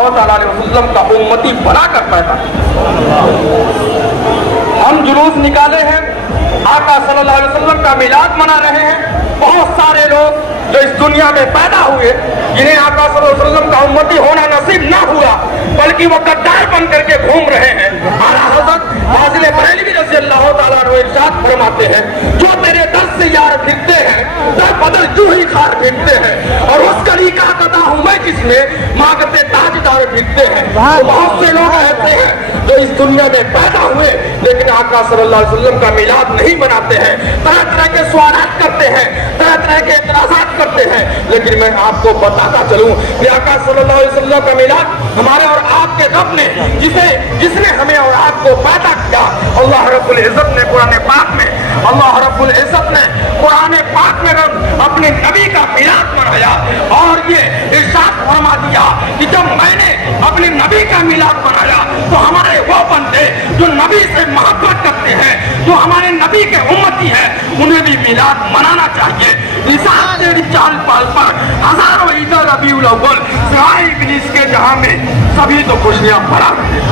सल्लल्लाहु अलैहि वसल्लम का उम्मती बनाकर पैदा। हम जुलूस निकाले हैं, आका सल्लल्लाहु अलैहि वसल्लम का मिलाद मना रहे हैं। बहुत सारे लोग जो इस दुनिया में पैदा हुए, जिन्हें आका सल्लल्लाहु अलैहि वसल्लम का उम्मती होना नसीब ना हुआ, बल्कि वो गद्दार बन करके घूम रहे हैं। आला हज़रत फाज़िल बरेलवी रज़ी अल्लाह ताला अन्हु इरशाद फरमाते हैं, जो तेरे दर से यार फिरते हैं, दर बदल जूं ही खार फिरते हैं, और उस गली का कदा हूं मैं जिसमें मांगते ताजदार फिरते हैं। तो बहुत से लोग ऐसे हैं जो इस दुनिया में पैदा हुए, लेकिन आका सल्लल्लाहु अलैहि वसल्लम का मिलाद नहीं मनाते हैं, तरह तरह के सवालात करते हैं, तरह तरह के एतराज़ात करते हैं। लेकिन मैं आपको बताता चलूं कि आका सल्लल्लाहु अलैहि वसल्लम का मिलाद हमारे और आपके रब ने, जिसने हमें और आपको पैदा किया, अल्लाह रब्बुल इज्जत ने कुरान पाक में, अल्लाह रब्बुल इज्जत ने कुरान पाक में अपने नबी का मिलाद मनाया, और ये इरशाद फरमा दिया कि जब मैंने अपने नबी का मिलाद मनाया तो हमारे वो बंदे जो नबी से मोहब्बत करते हैं, जो हमारे नबी के उम्मती हैं, उन्हें भी मिलाद मनाना चाहिए। निसात तेरी चाल पाल पर हजारों ईद रबीउल अव्वल सिवाय इब्लीस के जहां में सभी तो खुशियां मना रहे हैं,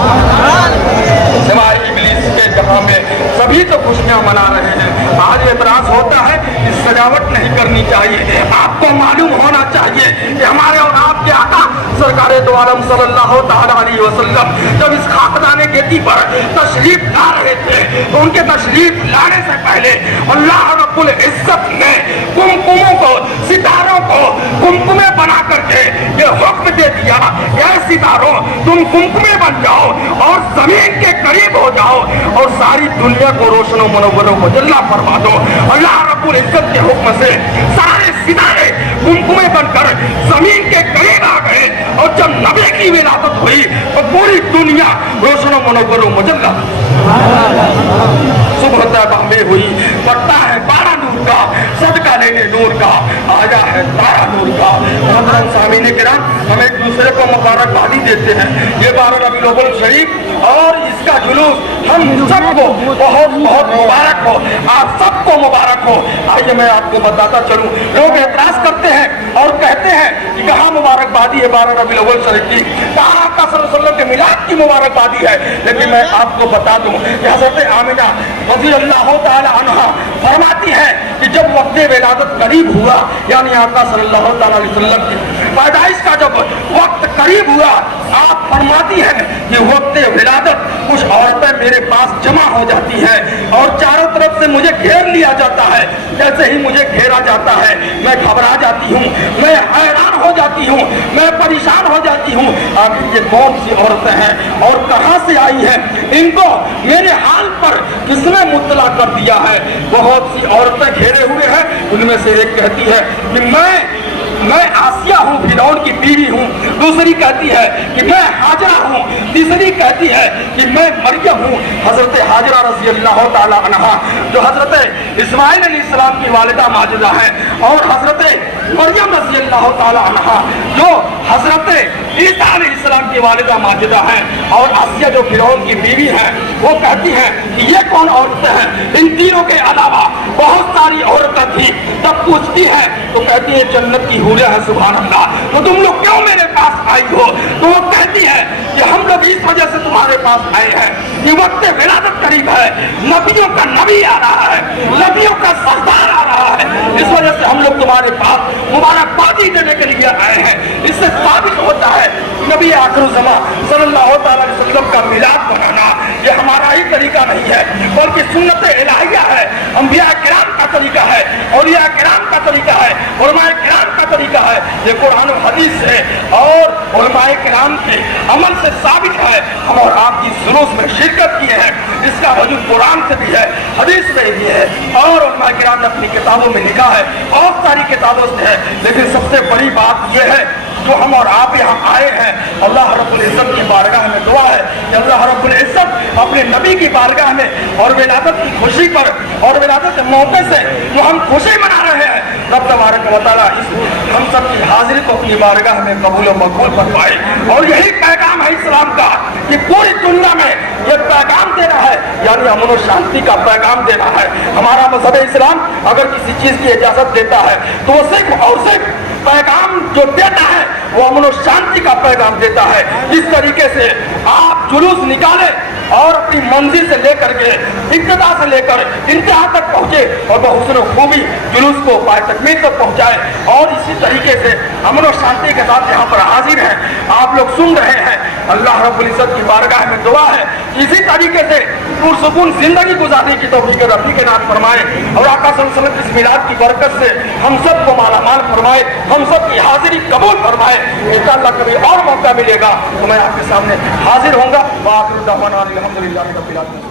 सिवाय इब्लीस के जहां में सभी तो खुशियां मना रहे हैं। आज एतराज होता है कि सजावट नहीं करनी चाहिए। आपको मालूम होना चाहिए कि हमारे और आपके आका सरकारे दो आलम सल्लल्लाहु ताला अलैहि वसल्लम जब इस खाकदाने गेटी पर तशरीफ ला रहे थे, तो उनके तशरीफ लाने से पहले अल्लाह रब्बुल इज्जत ने कुमकुमों को, सितारों को कुमकुमे बना करके ये हुक्म दे दिया, ये सितारों तुम कुमकुमे बन जाओ और जमीन के करीब हो जाओ और सारी दुनिया को रोशन व मुनव्वर व मुजल्ला फरमा दो। अल्लाह रब्बुल इज्जत के हुक्म से सारे सितारे कुमकुमे बनकर जमीन के करीब आ गए, और जब नबी की विलादत हुई तो पूरी दुनिया रोशन व मुनव्वर व मुजल्ला। सुबह तैबा में हुई, पट्टा है 12 नूर का, सदका लेने नूर का, आया है 12 नूर का। मोहतरम सामीने किराम, हम एक दूसरे को मुबारकबादी देते हैं। ये 12 रबीउल अव्वल शरीफ और इसका जुलूस हम सबको बहुत बहुत मुबारक हो, आप सबको मुबारक हो। आइए मैं आपको बताता चलूं, लोग एतराज करते हैं और कहते हैं कि कहाँ मुबारकबादी है 12 रबीउल अव्वल शरीफ की, कहाँ आका सल्लल्लाहु अलैहि वसल्लम के मिलाद की मुबारकबादी है। लेकिन मैं आपको बता दूं कि हज़रत आमिना रज़ी अल्लाह ताला अन्हा फरमाती है कि जब वक्त विलादत करीब हुआ, यानी आका सल्लल्लाहु अलैहि वसल्लम की पैदाइश का जब वक्त करीब हुआ, आप फरमाती हैं कि वक्त विलादत कुछ औरतें मेरे पास जमा हो जाती हैं और चारों तरफ से मुझे घेर लिया जाता है। जैसे ही मुझे घेरा जाता है मैं घबरा जाती हूँ, मैं हैरान हो जाती हूँ, मैं परेशान हो जाती हूँ, आखिर ये कौन सी औरतें हैं और कहाँ से आई हैं, इनको मेरे हाल पर किसने मुत्तला कर दिया है। बहुत सी औरतें घेरे हुए हैं, उनमें से एक कहती है कि मैं आसिया हूँ, फिरौन की बीवी हूँ। दूसरी कहती है कि मैं हाजरा हूँ। तीसरी कहती है कि मैं मरियम हूँ। हजरत हाजरा रज़ी अल्लाह ताला अन्हा जो हजरत इस्माइल अलैहिस्सलाम की वालिदा माजिदा है, और हजरत मरियम रज़ी अल्लाह ताला अन्हा जो हजरत ईसा अलैहिस्सलाम की वालिदा माजिदा है, और आसिया जो फिरौन की बीवी है, वो कहती है कि ये कौन औरतें हैं। इन तीनों के अलावा बहुत सारी औरतें थी। तब पूछती है तो कहती है जन्नत की हूरें हैं, सुभान अल्लाह, तो तुम लोग क्यों मेरे पास आई हो। तो वो कहती है कि हम लोग इस वजह से तुम्हारे पास आए हैं कि वक्त विलादत करीब है, नबियों का नबी आ रहा है, नबियों का सरदार आ रहा है, इस वजह से हम लोग तुम्हारे पास मुबारकबादी देने के लिए आए हैं। इससे साबित होता है नबी आखिरुज़्ज़मा सल्लल्लाहु अलैहि वसल्लम का मिलाद मनाना ये हमारा ही तरीका नहीं है, बल्कि सुन्नत इलाहिया है, अंबिया किराम का तरीका है, औलिया किराम का तरीका है, उलमाए किराम का तरीका है। ये कुरान और हदीस से और उलमाए किराम के अमल से साबित है। हम और आप जिस जुलूस में शिरकत किए हैं, इसका वजूद कुरान से भी है, हदीस में भी है, और उलमाए किराम ने अपनी किताबों में लिखा है, बहुत सारी किताबों से है। लेकिन सबसे बड़ी बात यह है जो हम और आप यहाँ आए हैं, अल्लाह रब्बुल इज्जत की बारगाह में दुआ है कि अल्लाह रब्बुल इज्जत अपने नबी की बारगाह में और विलादत की खुशी पर और विलादत के मौके से जो हम खुशी मना रहे हैं, रब तबारक व तआला हम सब की हाजिरी को अपनी बारगाह में कबूल व मकबूल फरमाए। और यही पैगाम है इस्लाम का कि पूरी दुनिया में ये पैगाम देना है, यानी अमन और शांति का पैगाम देना है। हमारा मजहब इस्लाम अगर किसी चीज की इजाजत देता है तो वो सिर्फ और सिर्फ पैगाम जो देता है वो अमन और शांति का पैगाम देता है। इस तरीके से आप जुलूस निकाले और अपनी मंजिल से लेकर के इब्तिदा से लेकर इंतहा तक पहुंचे और बहुसनो खूबी जुलूस को पाए तकमील तक पहुंचाए। और इसी तरीके से अमन और शांति के साथ यहाँ पर हाजिर हैं, आप लोग सुन रहे हैं। अल्लाह रब्बुल इज्जत की बारगाह में दुआ है इसी तरीके से पुरसुकून जिंदगी गुजारने की तौफीक रफ़ीक नात फरमाए और आका सल्लल्लाहु अलैहि वसल्लम की इस मिलाद की बरकत से हम सबको मालामाल फरमाए, हम सब की हाजिरी कबूल फरमाए। इंशाअल्लाह कभी और मौका मिलेगा तो मैं आपके सामने हाजिर होऊंगा। वाखिर दावाना अल्हम्दुलिल्लाहि रब्बिल आलमीन।